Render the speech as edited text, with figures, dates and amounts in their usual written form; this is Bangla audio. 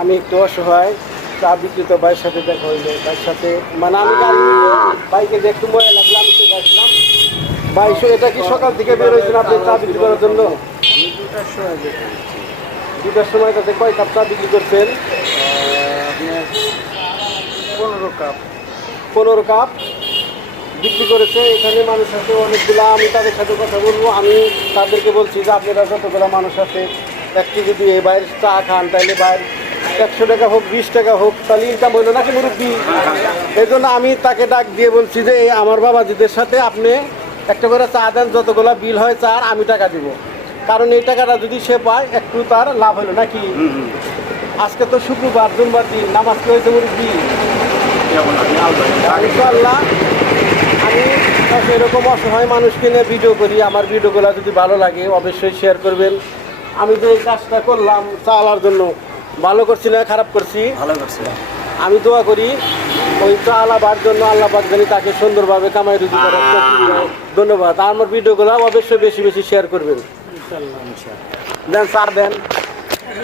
আমি একটু অসহায়, চা বিক্রেতা ভাইয়ের সাথে দেখা হইলো, তার সাথে মানে আমি গাড়ি নিয়ে বাইকে যে একটু মজা লাগলো, আমি চলে আসলাম। ভাই এটা কি সকাল থেকে বের হয়েছেন আপনি চা বিক্রি করার জন্য? আমি 2টার সময় বের হয়েছি। 2টার সময় তাতে কয় কাপ চা বিক্রি করছেন? আপনার 15 কাপ। 15 কাপ বিক্রি করেছে। এখানে মানুষ আছে অনেকগুলা, আমি তাদের সাথে কথা বলবো। আমি তাদেরকে বলছি যে আপনারা যতগুলো মানুষ আছে একটু যদি এই বাইরে চা খান তাহলে বাইরে 100 টাকা হোক 20 টাকা হোক তাহলে ইনকাম হইলো নাকি মুরব্বী? এই জন্য আমি তাকে ডাক দিয়ে বলছি যে এই আমার বাবাজিদের সাথে আপনি একটা করে চা দেন, যতগুলো বিল হয় চার আমি টাকা দিব, কারণ এই টাকাটা যদি সে পায় একটু তার লাভ হলো নাকি। আজকে তো শুক্রবার জুম্মার দিন, নামাজ কি হয়েছে মুরব্বী? ইনশাআল্লাহ আমি এরকম অসহায় মানুষকে নিয়ে ভিডিও করি। আমার ভিডিওগুলো যদি ভালো লাগে অবশ্যই শেয়ার করবেন। আমি যে এই কাজটা করলাম চা আলার জন্য, ভালো করছি না খারাপ করছি? ভালো করছে। আমি দোয়া করি ওই চা আলাবার জন্য আল্লাহ পাক জানি তাকে সুন্দরভাবে কামাই রুজি করার তৌফিক দেয়। ধন্যবাদ। আর আমার ভিডিওগুলো অবশ্যই বেশি বেশি শেয়ার করবেন। ইনশাআল্লাহ। দেন স্যার দেন।